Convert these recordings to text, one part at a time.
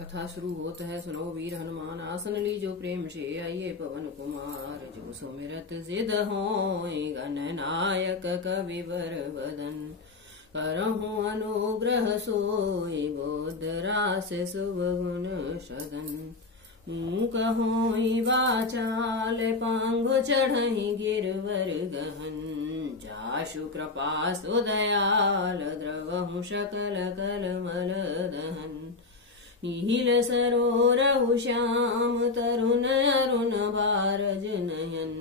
कथा शुरू होता है। सुनो वीर हनुमान आसन लीजो प्रेम से आइए पवन कुमार, जो सुमिरत सिद्ध होय गणनायक कविवर वदन। करहु अनुग्रह सोय बोध रास शुभ गुण सदन। मूक होई वाचाल पांगु चढ़हि गिरवर गहन। जाशु कृपा सुदयाल द्रवहु सकल कलमल दहन। नील सरोरहु श्याम तरुण अरुण बारज नयन।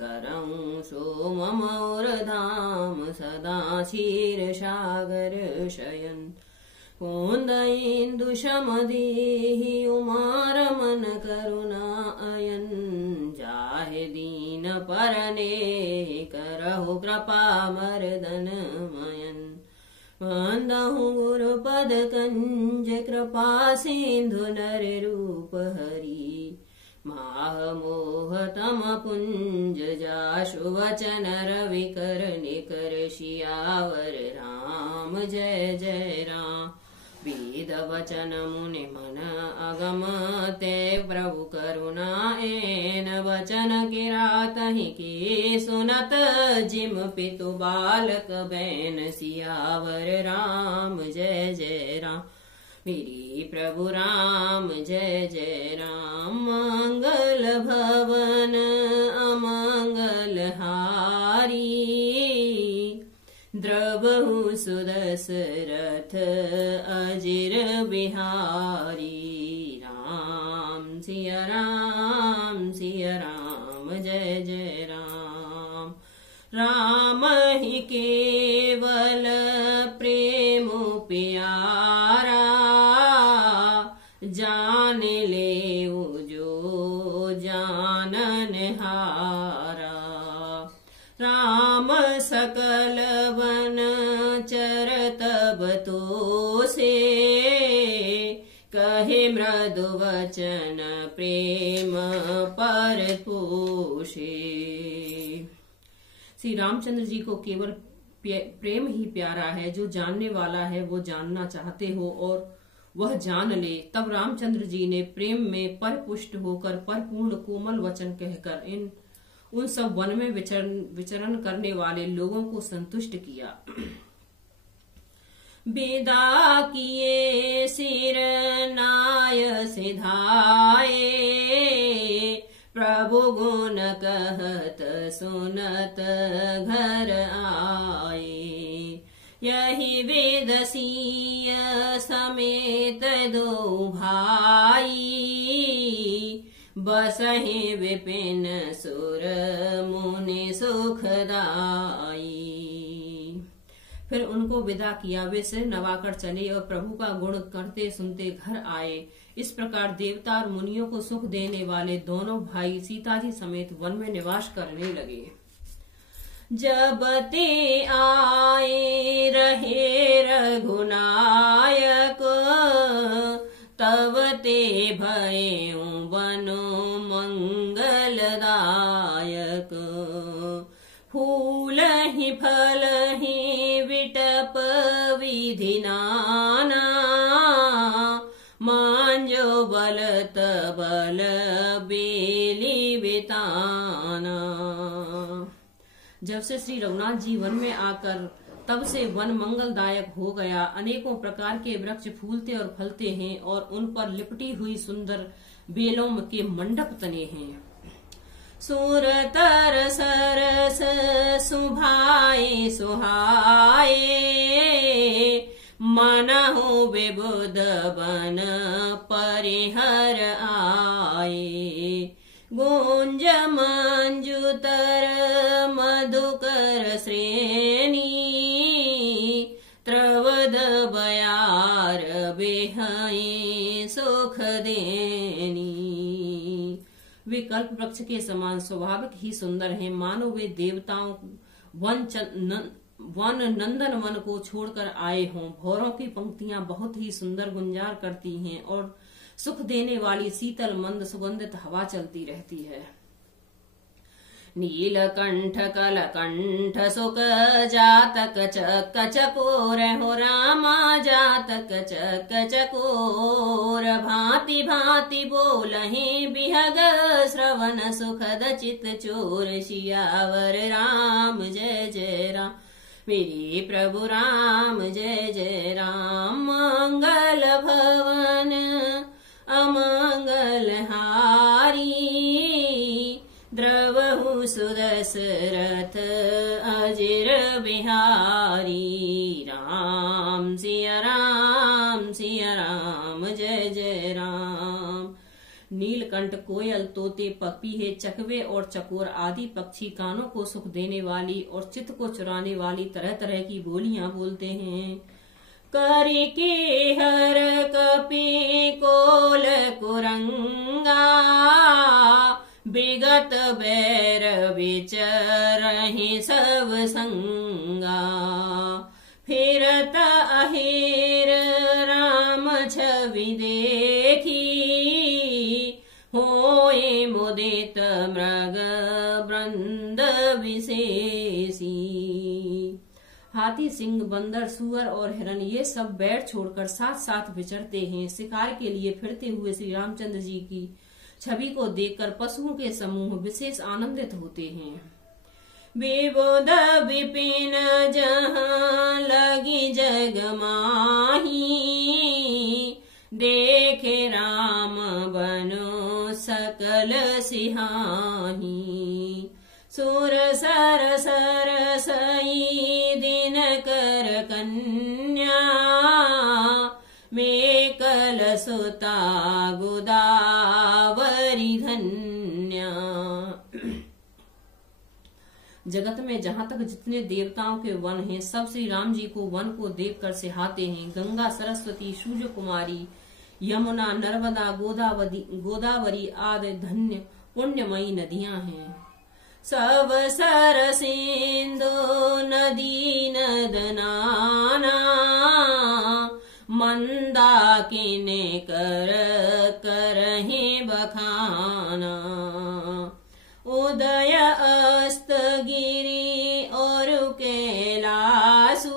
करऊं सोम और धाम सदा क्षीर सागर शयन। कोंद इंदु शम देहि उमार मन करुणा अयन। जाहे दीन परने करहु कृपा मर्दन मयन। वंदहु गुरुपद कंज कृपा सिंधु नर रूप हरि। माह मोह तम पुंज जाशु वचन रवि कर निकर। सियावर राम जय जय राम। वेद वचन मुनि मन अगम ते प्रभु करुणा एन। वचन किरातहि के सुनत जिम पितु बालक बैन। सियावर राम जय जय राम। मेरी प्रभु राम जय जय राम। मंगल भवन अमंगल हारी। द्रवहु सुदशरथ अजिर बिहारी। राम सिया राम जय जय राम। राम ही केवल प्रेम प्यारा। जान ले जो जानन हारा। राम सकल वन चरत बतो से। कहे मृदु वचन प्रेम पर पोषे। श्री रामचंद्र जी को केवल प्रेम ही प्यारा है। जो जानने वाला है वो जानना चाहते हो और वह जान ले। तब रामचंद्र जी ने प्रेम में परपुष्ट होकर परिपूर्ण कोमल वचन कहकर उन सब वन में विचरण करने वाले लोगों को संतुष्ट किया। विदा किए सिर नाय सिधाए। प्रभु गुण कहत सुनत घर आए। यही वेद सिय समेत दो भाई। बसहि विपिन सुर मुनि सुखदाई। फिर उनको विदा किया। वे सिर नवाकर चले और प्रभु का गुण करते सुनते घर आए। इस प्रकार देवता और मुनियों को सुख देने वाले दोनों भाई सीता जी समेत वन में निवास करने लगे। जब ते आए रहे रघुनायक। तब ते भयउ बनो मंगलदायक। फूल ही फल ही विटप विधि नाना। मांजो बलत बल बेली बिताना। जब से श्री रघुनाथ जी वन में आकर तब से वन मंगलदायक हो गया। अनेकों प्रकार के वृक्ष फूलते और फलते हैं और उन पर लिपटी हुई सुंदर बेलों के मंडप तने हैं। सुरतर सरस सुभाए सुहाए। मनहु विबुध बन परिहर आए। गुंज मंजुतर मधुकर श्रेणी। त्रवद बयार बेहाई सुख देनी। वे कल्प वृक्ष के समान स्वाभाविक ही सुंदर हैं। मानो वे देवताओं वन नंदन वन को छोड़कर आए हों। भौरों की पंक्तियां बहुत ही सुंदर गुंजार करती हैं और सुख देने वाली शीतल मंद सुगंधित हवा चलती रहती है। नीलकंठ कलकंठ सुख जातक चक चकोर हो रामा जात घातक चक चकोर, भांति भांति बोलहि बिहग श्रवण सुखद चित चोर। सियावर राम जय जय राम, मेरे प्रभु राम जय जय राम। मंगल भवन अमंगल हारी, द्रवहु सुदशरथ अजिर बिहारी। राम सिया राम जय जय राम। नीलकंठ, कोयल, तोते, पपीहे, चकवे और चकोर आदि पक्षी कानों को सुख देने वाली और चित्त को चुराने वाली तरह तरह की बोलियां बोलते हैं। करी के हर कपि कोल कुरंगा, विगत बैर विचरहि सब संगा। फिरत अहिर राम छवि देखी, होए मुदित मृग वृंद विशेषी। हाथी, सिंह, बंदर, सुअर और हिरन ये सब बैर छोड़कर साथ साथ विचरते हैं। शिकार के लिए फिरते हुए श्री रामचंद्र जी की छवि को देखकर पशुओं के समूह विशेष आनंदित होते हैं। विबुध विपिन जहाँ लगी जग माही, देखे राम बनो सकल सिहाही। सुर सर सरसई दिन कर कन्या, में कल सुता गोदावरी धन्या। जगत में जहाँ तक जितने देवताओं के वन हैं, सब श्री राम जी को वन को देखकर सिहाते हैं। गंगा, सरस्वती, सूर्य कुमारी, यमुना, नर्मदा, गोदावरी आदि धन्य पुण्यमयी नदियां हैं। सब सर सिंधु नदी नदनाना, मंदाकिनी कर करहि बखाना। उदय अस्त गिरि और कैलासु,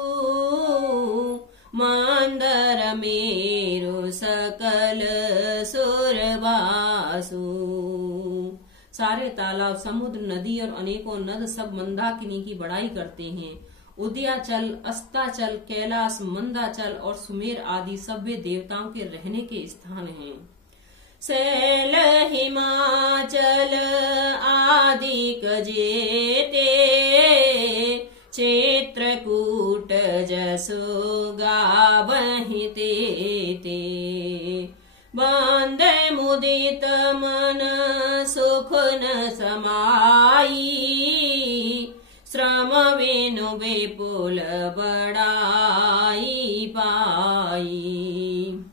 मंदर मेरु सकल सुरबासु। सारे तालाब, समुद्र, नदी और अनेकों नद सब मंदाकिनी की बड़ाई करते हैं। उदयाचल, अस्ताचल, कैलाश, मंदाचल और सुमेर आदि सब वे देवताओं के रहने के स्थान हैं। शैल, हिमाचल आदि कजेते, चित्रकूट जसो गावहि तेते। बांधे मुदित मन सुख न समाई, श्रम वेनु विपुल बड़ाई पाई।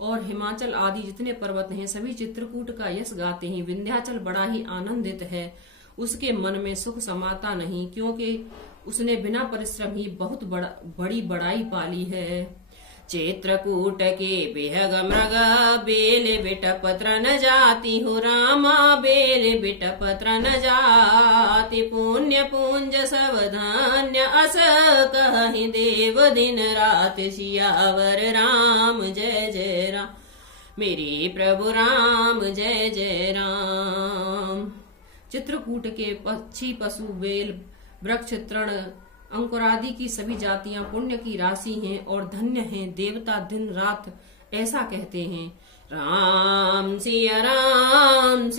और हिमाचल आदि जितने पर्वत हैं सभी चित्रकूट का यश गाते हैं। विंध्याचल बड़ा ही आनंदित है, उसके मन में सुख समाता नहीं, क्योंकि उसने बिना परिश्रम ही बहुत बड़ी बड़ाई पाली है। चित्रकूट के बेहग मृग बेल बिटपत्र न जाति हो रामा, बेल बिटपत्र न जाति। पुण्य पुंज सब धान्य अस कहि देव दिन रात। सियावर राम जय जय राम, मेरे प्रभु राम जय जय राम। चित्रकूट के पक्षी, पशु, बेल, वृक्ष, तृण, अंकुरादि की सभी जातियां पुण्य की राशि हैं और धन्य हैं। देवता दिन रात ऐसा कहते हैं। राम सिया राम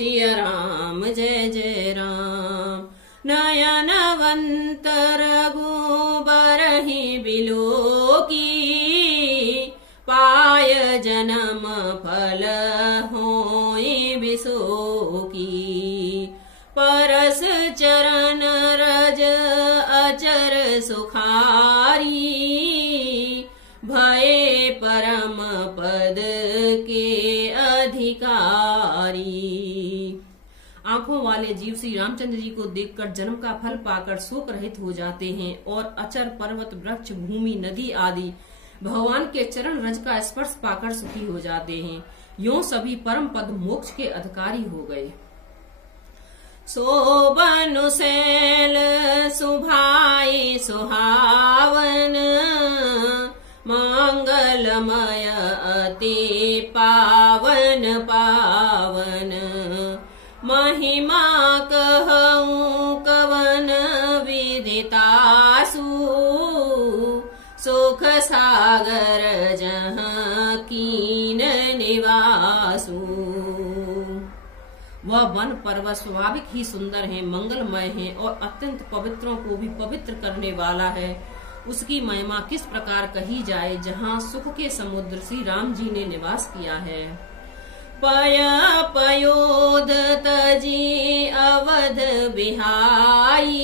जय जय राम। नयनवंत रघुबर ही बिलो की, पाय जन्म फल होई बिसो की। परस चरण रज अचर सुखारी, भये परम पद के अधिकारी। आंखों वाले जीव श्री रामचंद्र जी को देखकर जन्म का फल पाकर शोक रहित हो जाते हैं और अचर, पर्वत, वृक्ष, भूमि, नदी आदि भगवान के चरण रज का स्पर्श पाकर सुखी हो जाते हैं। यों सभी परम पद मोक्ष के अधिकारी हो गए। सोबनु शैल सुभाए सुहावन, मंगलमय अति पावन पावन, महिमा कहूँ कवन विदितासु, सुख सागर जहाँ कीन निवासु। वह वन पर्वत स्वाभाविक ही सुंदर है, मंगलमय है और अत्यंत पवित्रों को भी पवित्र करने वाला है। उसकी महिमा किस प्रकार कही जाए, जहाँ सुख के समुद्र श्री राम जी ने निवास किया है। पय पयोध तजी अवध बिहाई,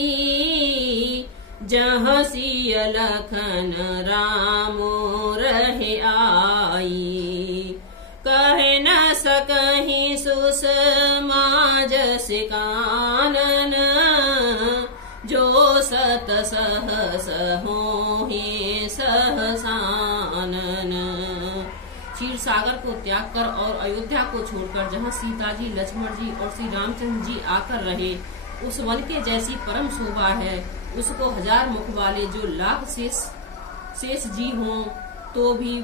जहाँ सिय लखन रामो रहे आई। कहे न सकहि सुषमा जस कानन, जो सत सहस होहि सहसानन। क्षीर सागर को त्याग कर और अयोध्या को छोड़कर जहाँ सीता जी, लक्ष्मण जी और श्री रामचंद्र जी आकर रहे, उस वन के जैसी परम शोभा है। उसको हजार मुख वाले जो लाख शेष जी हों तो भी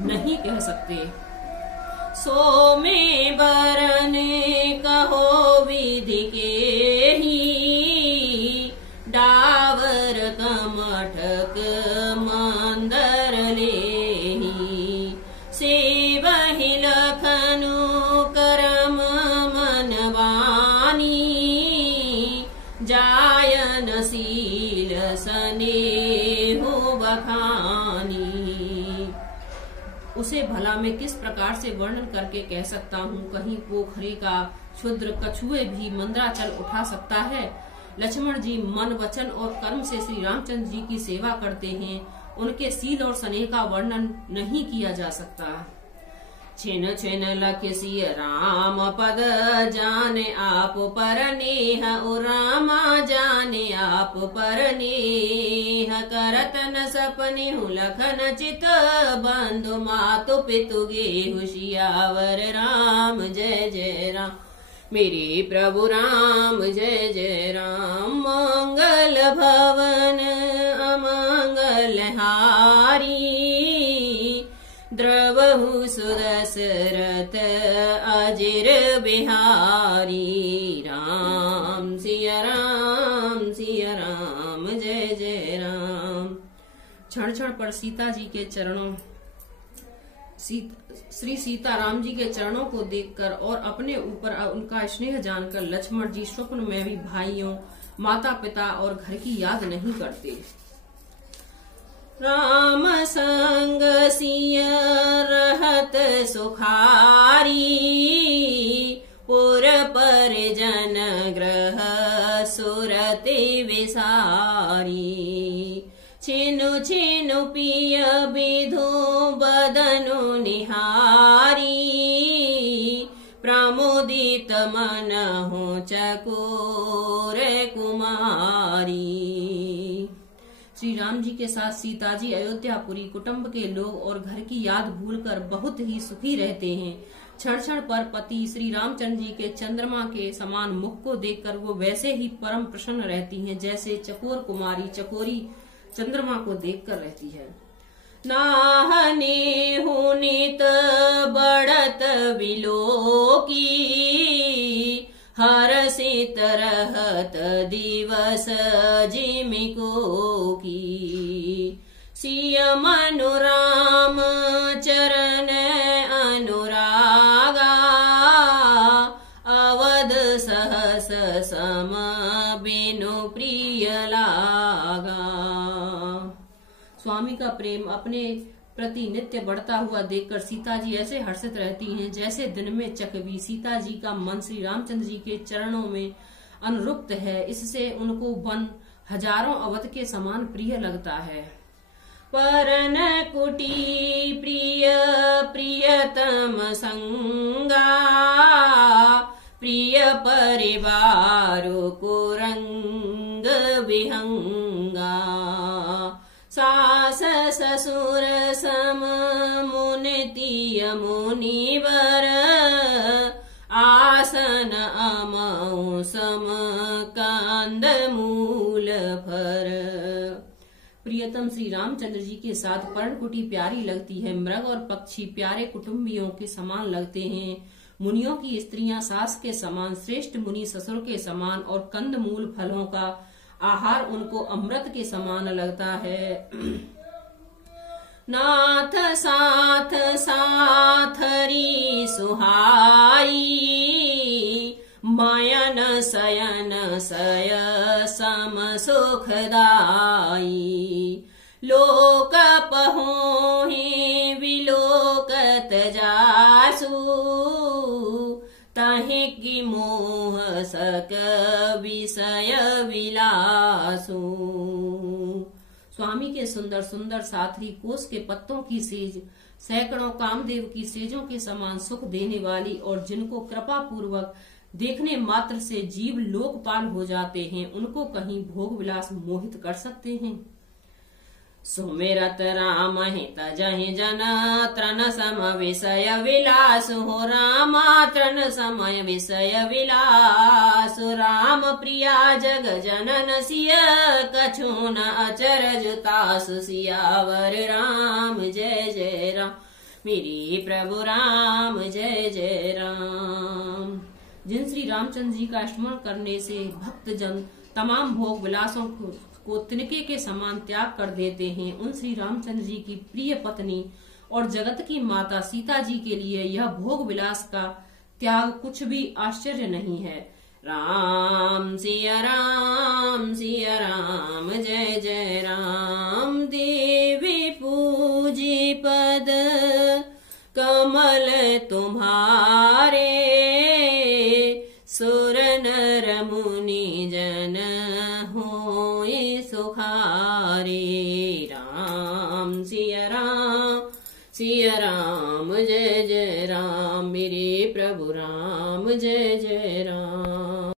नहीं कह सकते। सो में बरने कहो विधि के ही, डावर कमठक मंदर लेही। सेवहि लखनु करम मनवानी, जायन शील स्नेह बखानी। उसे भला मैं किस प्रकार से वर्णन करके कह सकता हूँ। कहीं पोखरे का क्षुद्र कछुए भी मंदराचल उठा सकता है। लक्ष्मण जी मन वचन और कर्म से श्री रामचंद्र जी की सेवा करते हैं। उनके शील और स्नेह का वर्णन नहीं किया जा सकता। छिन छिन लख्य सिय राम पद, जाने आप परनेह। ओ रामा जाने आप परनेह। करत न सपने हूँ लखन चित, बंधु मातु पितु गेहु सियावर। राम जय जय राम मेरे प्रभु राम जय जय राम। मंगल भवन अमंगल हारी, द्रवहु सुदशरथ अजिर बिहारी। राम सिया राम जय जय राम। क्षण क्षण पर सीता जी के चरणों श्री सीता राम जी के चरणों को देखकर और अपने ऊपर उनका स्नेह जानकर लक्ष्मण जी स्वप्न में भी भाइयों, माता पिता और घर की याद नहीं करते। राम संग सिय रहत सुखारी, पुर परिजन ग्रह सुरति विसारी। छिनु छिनु पिय विधु बदनु निहारी, प्रमुदित मन हो चकोर कुमारी। श्री राम जी के साथ सीता जी अयोध्यापुरी कुटुंब के लोग और घर की याद भूलकर बहुत ही सुखी रहते हैं। क्षण क्षण पर पति श्री रामचंद्र जी के चंद्रमा के समान मुख को देखकर वो वैसे ही परम प्रसन्न रहती हैं जैसे चकोर कुमारी चकोरी चंद्रमा को देखकर रहती है। नाहने हुनित बढ़त विलोकी, हरसित रहत दिवस जिमिको की। सिय मनु राम चरण अनुरागा, अवध सहस सम बिनु प्रिय लागा। स्वामी का प्रेम अपने प्रति नित्य बढ़ता हुआ देखकर सीता जी ऐसे हर्षित रहती हैं जैसे दिन में चकवी। सीता जी का मन श्री रामचंद्र जी के चरणों में अनुरुक्त है, इससे उनको वन हजारों अवध के समान प्रिय लगता है। परन कुटी प्रिय प्रियतम संगा, प्रिय परिवार को रंग विहंगा। सास ससुर सम मुनितिय मुनिवर, आसन अमौ सम कांद मूल फर। प्रिय प्रियतम श्री रामचंद्र जी के साथ पर्णकुटी प्यारी लगती है। मृग और पक्षी प्यारे कुटुंबियों के समान लगते हैं। मुनियों की स्त्रियां सास के समान, श्रेष्ठ मुनि ससुर के समान और कंदमूल फलों का आहार उनको अमृत के समान लगता है। नाथ साथ साथरी सुहाई, मयन शयन सय सम सुखदाई। लोक पहोहि विलोकत जासु, तहि की मोह सक विषय विलासु। स्वामी के सुंदर सुंदर साथरी कोस के पत्तों की सेज, सैकड़ों कामदेव की सेजों के समान सुख देने वाली और जिनको कृपा पूर्वक देखने मात्र से जीव लोकपाल हो जाते हैं, उनको कहीं भोग विलास मोहित कर सकते हैं। सुमिरत राम हित जहि जन, तृण सम विषय विलास हो। रामा तृण समय विषय विलास, राम प्रिया जग जनन सिय, कछु न अचरज तासु। सियावर राम जय जय राम, मेरे प्रभु राम जय जय राम। जिन श्री रामचंद्र जी का स्मरण करने से भक्त जन तमाम भोग विलासों को तिनके के समान त्याग कर देते हैं, उन श्री रामचंद्र जी की प्रिय पत्नी और जगत की माता सीता जी के लिए यह भोग विलास का त्याग कुछ भी आश्चर्य नहीं है। राम सिया राम जय जय राम। देवी पूजी पद कमल तुम्हारे, सुर नर मुनि जन होए सुखारे। राम सिया राम जय जय राम, मेरे प्रभु राम जय जय राम।